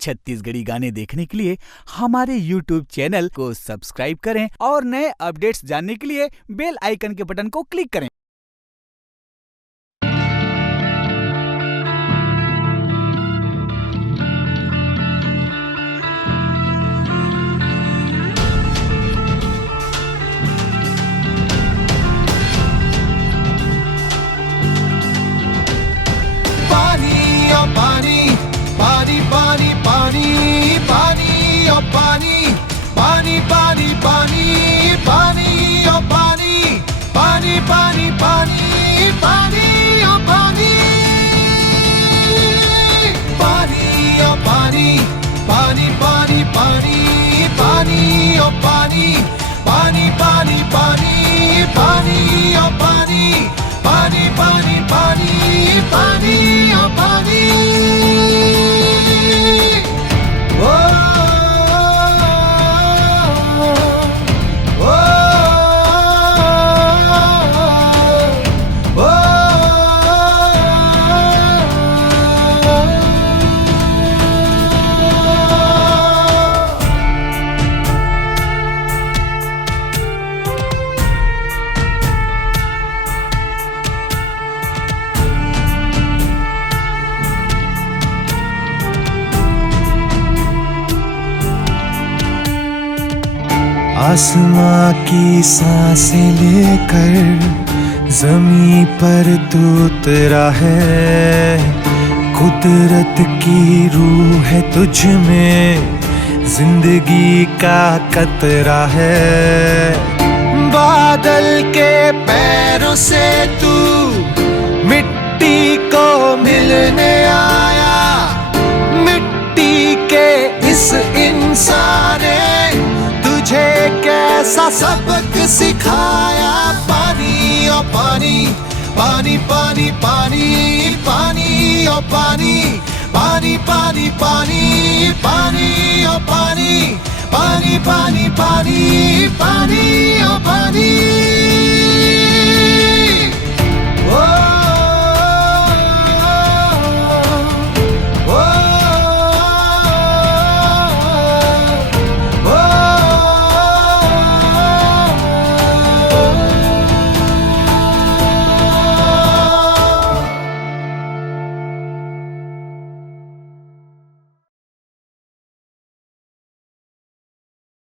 छत्तीसगढ़ी गाने देखने के लिए हमारे YouTube चैनल को सब्सक्राइब करें और नए अपडेट्स जानने के लिए बेल आइकन के बटन को क्लिक करें। आसमां की सांसें लेकर ज़मीं पर तू उतरा है। कुदरत की रूह है तुझ में, जिंदगी का कतरा है। बादल के पैरों से तू मिट्टी को मिलने आया। मिट्टी के इस इंसान ने तुझे कैसा सबक सिखाया। पानी ओ पानी, पानी पानी पानी, पानी ओ पानी, पानी पानी पानी, पानी ओ पानी, पानी पानी पानी, पानी ओ पानी।